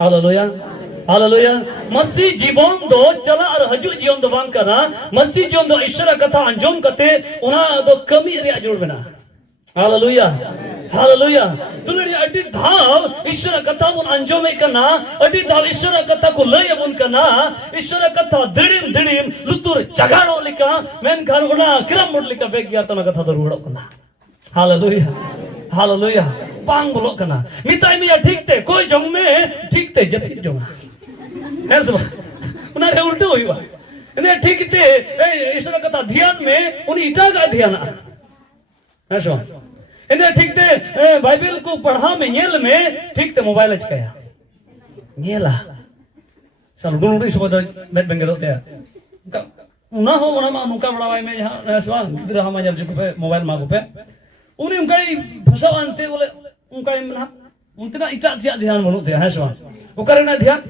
hallelujah hallelujah मसी जीवन दो चला और हजू जीवन दो बांग करना मसी जीवन दो ईश्वर कथा अंजोम कते उना दो कमी रे जरूर बना हालेलुया हालेलुया तुलड़ी अटी धाव ईश्वर कथा बुन अंजोम करना अटी धाव ईश्वर कथा को लय बुन करना ईश्वर कथा दिड़िम लुतुर जगाड़ो लिका मेन खान उना किरम मुड लिका बेगिया तना कथा दो रुड़ो करना हालेलुया हालेलुया पांग बोलो करना मिताई मिया ठीक ते कोई जंग में ठीक ते जपी जंग है सब उना रे उल्टे होई बा ने ठीक ते ईश्वर कथा ध्यान में उन इटा का ध्यान है सब इने ठीक ते बाइबल को पढ़ा में नेल में ठीक ते मोबाइल च कया नेला सल दुनुरी सब बेट बेंगल होते हैं उना हो उना मा नुका बड़ावाई में यहां सवा गिरा हम जब पे मोबाइल मागो पे उनी उनकाई भाषा आनते बोले उनका इतना इटा ध्यान बनते हैं सवा वो करे ना ध्यान